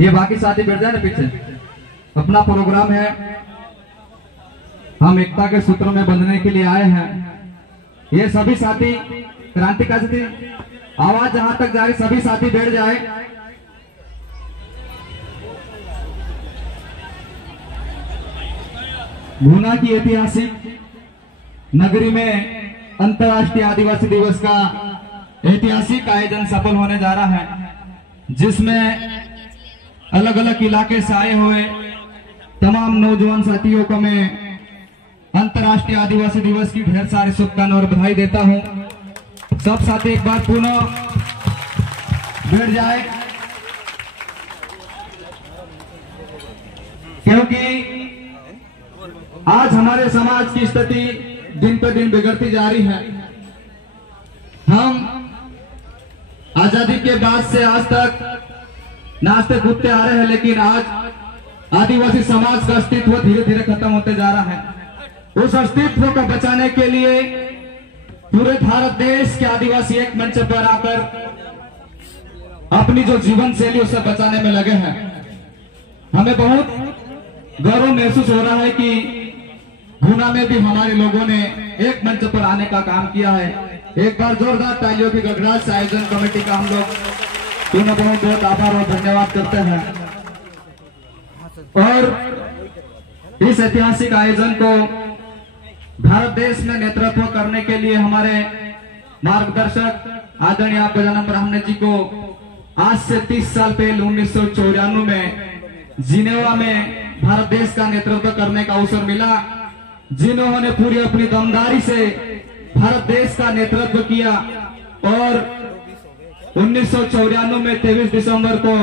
ये बाकी साथी बैठ जाए ना पीछे। अपना प्रोग्राम है, हम एकता के सूत्रों में बंधने के लिए आए हैं। ये सभी साथी क्रांतिकारी थी, आवाज जहां तक जा रही सभी साथी बैठ जाए। गुना की ऐतिहासिक नगरी में अंतर्राष्ट्रीय आदिवासी दिवस का ऐतिहासिक आयोजन सफल होने जा रहा है, जिसमें अलग अलग इलाके से आए हुए तमाम नौजवान साथियों को मैं अंतर्राष्ट्रीय आदिवासी दिवस की ढेर सारी शुभकामनाएं और बधाई देता हूं। सब साथी एक बार पुनः बैठ जाए, क्योंकि आज हमारे समाज की स्थिति दिन पर दिन बिगड़ती जा रही है। हम आजादी के बाद से आज तक नाचते कूदते आ रहे हैं, लेकिन आज आदिवासी समाज का अस्तित्व धीरे धीरे खत्म होते जा रहा है। उस अस्तित्व को बचाने के लिए पूरे भारत देश के आदिवासी एक मंच पर आकर अपनी जो जीवन शैली उसे बचाने में लगे हैं। हमें बहुत गौरव महसूस हो रहा है कि गुना में भी हमारे लोगों ने एक मंच पर आने का काम किया है। एक बार जोरदार तालियों की गड़गड़ाहट से आयोजन कमेटी का हम लोग दोनों बहुत बहुत आभार और धन्यवाद करते हैं। और इस ऐतिहासिक आयोजन को भारत देश में नेतृत्व करने के लिए हमारे मार्गदर्शक आदरणीय आप गजानन ब्राह्मणे जी को आज से 30 साल पहले 1994 में जिनेवा में भारत देश का नेतृत्व करने का अवसर मिला, जिन्होंने पूरी अपनी दमदारी से भारत देश का नेतृत्व किया। और 1994 में 23 दिसंबर को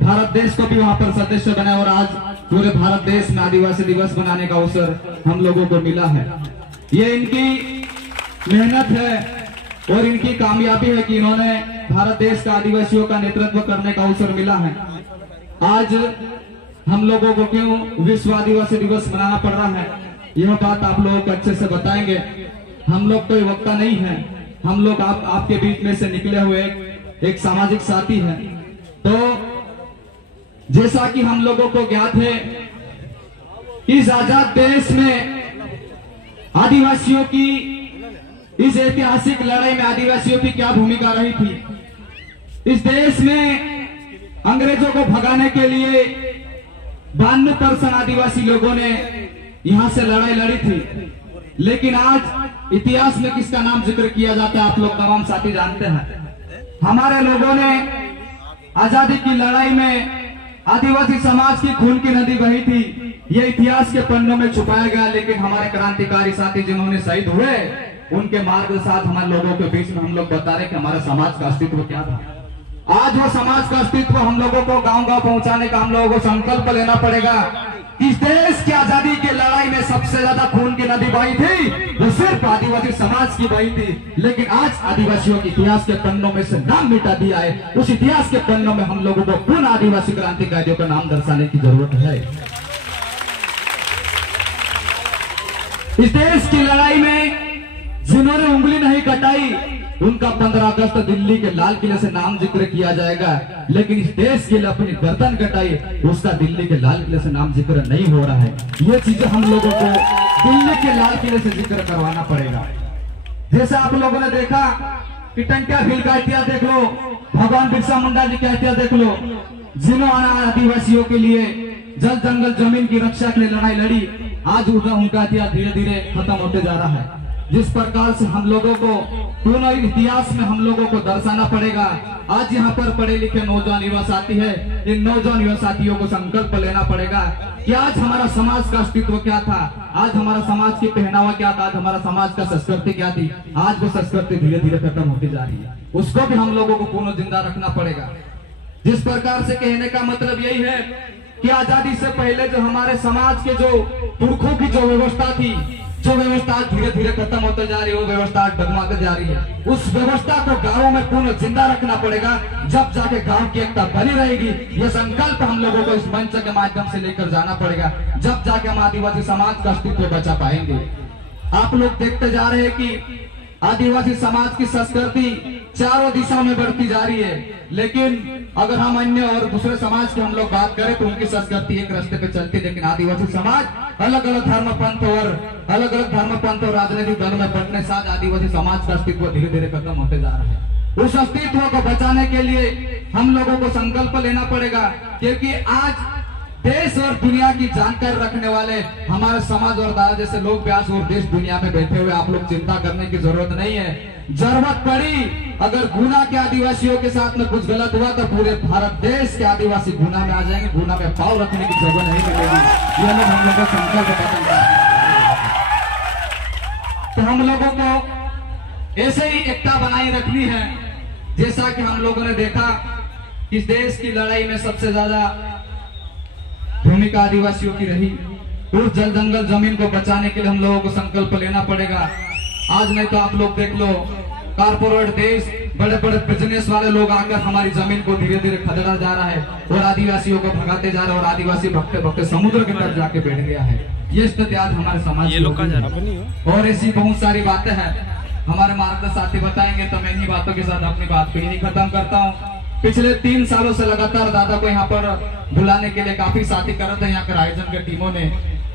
भारत देश को भी वहां पर सदस्य बनाया और आज पूरे भारत देश में आदिवासी दिवस बनाने का अवसर हम लोगों को मिला है। ये इनकी मेहनत है और इनकी कामयाबी है कि इन्होंने भारत देश का आदिवासियों का नेतृत्व करने का अवसर मिला है। आज हम लोगों को क्यों विश्व आदिवासी दिवस मनाना पड़ रहा है, यह बात आप लोगों को अच्छे से बताएंगे। हम लोग कोई वक्ता नहीं है, हम लोग आपके बीच में से निकले हुए एक सामाजिक साथी हैं। तो जैसा कि हम लोगों को ज्ञात है, इस आजाद देश में आदिवासियों की इस ऐतिहासिक लड़ाई में आदिवासियों की क्या भूमिका रही थी। इस देश में अंग्रेजों को भगाने के लिए 92% आदिवासी लोगों ने यहां से लड़ाई लड़ी थी, लेकिन आज इतिहास में किसका नाम जिक्र किया जाता है आप लोग तमाम साथी जानते हैं। हमारे लोगों ने आजादी की लड़ाई में आदिवासी समाज की खून की नदी बही थी, ये इतिहास के पन्नों में छुपाया गया। लेकिन हमारे क्रांतिकारी साथी जिन्होंने शहीद हुए, उनके मार्ग के साथ हमारे लोगों के बीच में हम लोग बता रहे कि हमारे समाज का अस्तित्व क्या था। आज वो समाज का अस्तित्व हम लोगों को गांव गांव पहुंचाने का हम लोगों को संकल्प लेना पड़ेगा। इस देश की आजादी की लड़ाई में सबसे ज्यादा खून की नदी बही थी, वो सिर्फ आदिवासी समाज की बही थी। लेकिन आज आदिवासियों के इतिहास के पन्नों में से नाम मिटा दिया है। उस इतिहास के पन्नों में हम लोगों को पुनः आदिवासी क्रांतिकारियों का नाम दर्शाने की जरूरत है। इस देश की लड़ाई में जिन्होंने उंगली नहीं कटाई, उनका 15 अगस्त दिल्ली के लाल किले से नाम जिक्र किया जाएगा। लेकिन इस देश के लिए अपनी गर्दन कटाई, उसका दिल्ली के लाल किले से नाम जिक्र नहीं हो रहा है। ये चीजें हम लोगों को दिल्ली के लाल किले से जिक्र करवाना पड़ेगा। जैसे आप लोगों ने देखा कि टंकिया भील का इतिहास देख लो, भगवान बिरसा मुंडा जी का इतिहास देख लो, जिन्होंने आदिवासियों के लिए जल जंगल जमीन की रक्षा के लिए लड़ाई लड़ी। आज उनका इतिहास धीरे धीरे खत्म होते जा रहा है। जिस प्रकार से हम लोगों को पूर्ण इतिहास में हम लोगों को दर्शाना पड़ेगा। आज यहाँ पर पढ़े लिखे नौजवान युवा साथी है, इन नौजवान युवा साथियों को संकल्प लेना पड़ेगा कि आज हमारा समाज का अस्तित्व क्या था, आज हमारा समाज की पहनावा क्या था, आज हमारा समाज का संस्कृति क्या थी। आज वो संस्कृति धीरे धीरे खत्म होती जा रही है, उसको भी हम लोगों को पुनः जिंदा रखना पड़ेगा। जिस प्रकार से कहने का मतलब यही है कि आजादी से पहले जो हमारे समाज के जो पुरखों की जो व्यवस्था थी, जो व्यवस्था धीरे धीरे खत्म होते जा रही है, वो व्यवस्था डगमगाते जा रही है। उस व्यवस्था को गांवों में पुनः जिंदा रखना पड़ेगा, जब जाके गांव की एकता बनी रहेगी। ये संकल्प हम लोगों को इस मंच के माध्यम से लेकर जाना पड़ेगा, जब जाके हम आदिवासी समाज का अस्तित्व बचा पाएंगे। आप लोग देखते जा रहे हैं कि आदिवासी समाज की संस्कृति चारों दिशाओं में बढ़ती जा रही है। लेकिन अगर हम अन्य और दूसरे समाज की हम लोग बात करें तो उनकी संस्कृति एक रास्ते पे चलती, लेकिन आदिवासी समाज अलग अलग धर्म पंथ और राजनीतिक दलों में बढ़ने साथ आदिवासी समाज का अस्तित्व धीरे धीरे खत्म होते जा रहा है। उस अस्तित्व को बचाने के लिए हम लोगों को संकल्प लेना पड़ेगा, क्योंकि आज देश और दुनिया की जानकारी रखने वाले हमारे समाज और दादा जैसे लोग व्यास और देश दुनिया में बैठे हुए, आप लोग चिंता करने की जरूरत नहीं है। जरूरत पड़ी अगर गुना के आदिवासियों के साथ में कुछ गलत हुआ तो पूरे भारत देश के आदिवासी गुना में आ जाएंगे, गुना में पाव रखने की जगह नहीं मिलेगी। ये हम लोगों को संकल्प करना है। तो हम लोगों को ऐसे ही एकता बनाई रखनी है। जैसा कि हम लोगों ने देखा इस देश की लड़ाई में सबसे ज्यादा भूमिका आदिवासियों की रही। उस जल जंगल जमीन को बचाने के लिए हम लोगों को संकल्प लेना पड़ेगा। आज नहीं तो आप लोग देख लो, कारपोरेट देश, बड़े बड़े बिजनेस वाले लोग आकर हमारी जमीन को धीरे धीरे खदेड़ा जा रहा है और आदिवासियों को भगाते जा रहे हैं और आदिवासी भगते भगते समुद्र के तरफ जाके बैठ गया है। ये स्थिति आज हमारे समाज की और ऐसी बहुत सारी बातें हैं। हमारे मार्गदर्शक साथी बताएंगे तो मैं इन्हीं बातों के साथ अपनी बात को यही खत्म करता हूँ। पिछले 3 सालों से लगातार दादा को यहाँ पर बुलाने के लिए काफी साथी कर रहे थे यहाँ पर आयोजन के टीमों ने,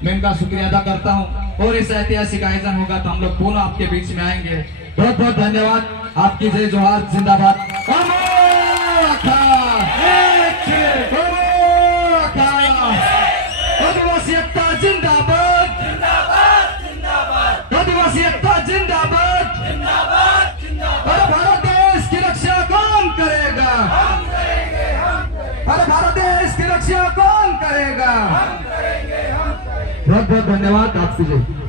मैं इनका शुक्रिया अदा करता हूँ। और ऐसा ऐतिहासिक आयोजन होगा तो हम लोग पुनः आपके बीच में आएंगे। बहुत बहुत धन्यवाद। आपकी जय जोहार, जिंदाबाद। आदिवासी एकता जिंदाबाद, आदिवासी एकता जिंदाबाद। अरे भारत देश की रक्षा कौन करेगा? अरे भारत देश की रक्षा कौन करेगा? बहुत बहुत धन्यवाद। आपकी जय।